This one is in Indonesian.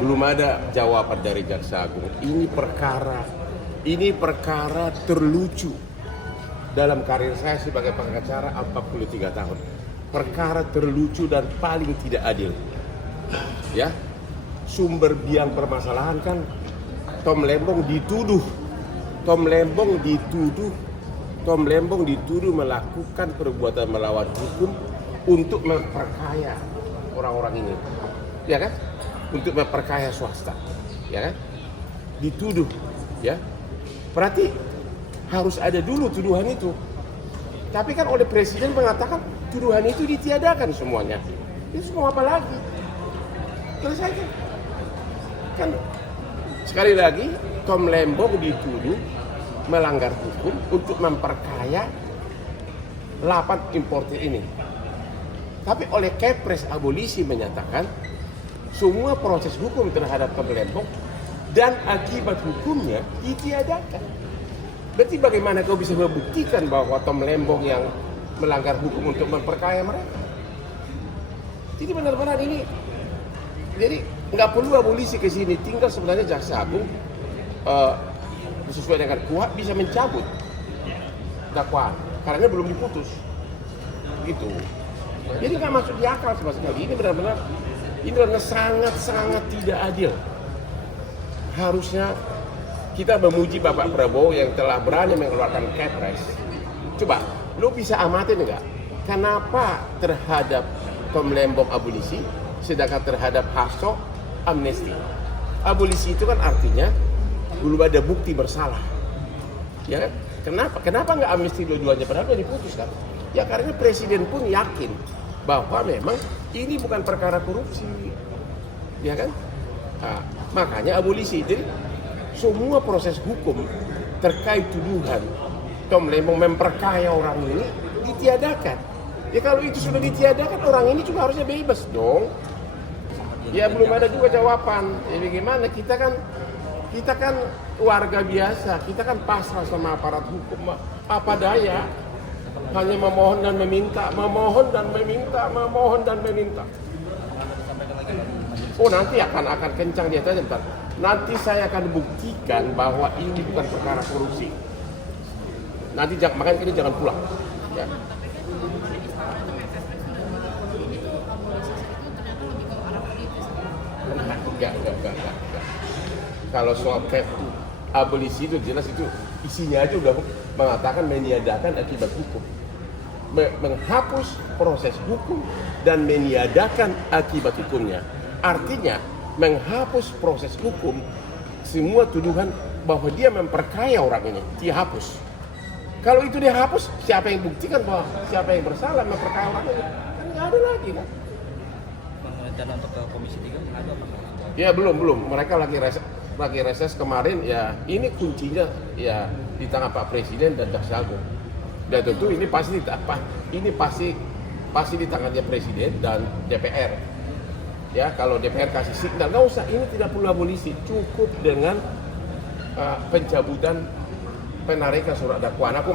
belum ada jawaban dari Jaksa Agung. Ini perkara terlucu dalam karir saya sebagai pengacara 43 tahun. Perkara terlucu dan paling tidak adil. Ya, sumber biang permasalahan kan Tom Lembong dituduh melakukan perbuatan melawan hukum untuk memperkaya orang-orang ini, ya kan? Untuk memperkaya swasta, ya kan? Dituduh, ya. Berarti harus ada dulu tuduhan itu. Tapi kan oleh Presiden mengatakan tuduhan itu ditiadakan semuanya. Itu semua apa lagi? Selesaikan. Kan sekali lagi Tom Lembong dituduh melanggar hukum untuk memperkaya 8 importer ini. Tapi oleh Kepres abolisi menyatakan semua proses hukum terhadap Tom Lembong dan akibat hukumnya ditiadakan. Berarti bagaimana kau bisa membuktikan bahwa Tom Lembong yang melanggar hukum untuk memperkaya mereka? Jadi benar-benar ini, jadi nggak perlu abolisi ke sini, tinggal sebenarnya Jaksa Agung sesuai dengan kuhap bisa mencabut dakwaan karena belum diputus, gitu. Jadi nggak masuk di akal sama sekali. Ini benar-benar sangat tidak adil. Harusnya kita memuji Bapak Prabowo yang telah berani mengeluarkan Kepres. Coba, lu bisa amatin nggak? Kenapa terhadap Tom Lembong abolisi, sedangkan terhadap Hasso amnesti? Abolisi itu kan artinya belum ada bukti bersalah, ya kan? Kenapa nggak amnesti dua-duanya? Padahal sudah diputus kan? Ya karena Presiden pun yakin bahwa memang ini bukan perkara korupsi, ya kan? Nah, makanya abolisi. Jadi semua proses hukum terkait tuduhan Tom Lembong memperkaya orang ini ditiadakan. Ya kalau itu sudah ditiadakan, orang ini juga harusnya bebas dong. Ya belum ada juga jawaban. Jadi gimana? Kita kan warga biasa, kita kan pasrah sama aparat hukum, apa daya, hanya memohon dan meminta. Oh nanti akan kencang dia tanya, bentar. Nanti saya akan buktikan bahwa ini bukan perkara korupsi. Nanti makanya ini jangan pulang. Ya. Enggak. Kalau soal abolisi itu jelas, itu isinya aja udah mengatakan meniadakan akibat hukum, menghapus proses hukum dan meniadakan akibat hukumnya. Artinya menghapus proses hukum, semua tuduhan bahwa dia memperkaya orang ini dihapus. Kalau itu dihapus, siapa yang buktikan bahwa siapa yang bersalah memperkaya orang ini? Kan nggak ada lagi kan? Rencana untuk ke Komisi 3 ada apa? Ya belum. Mereka lagi reses kemarin. Ya ini kuncinya ya di tangan Pak Presiden dan Jaksa Agung. Dan tentu ini pasti di tangannya Presiden dan DPR. Ya kalau DPR kasih signal, nggak usah, ini tidak perlu abolisi, cukup dengan pencabutan penarikan surat dakwaan.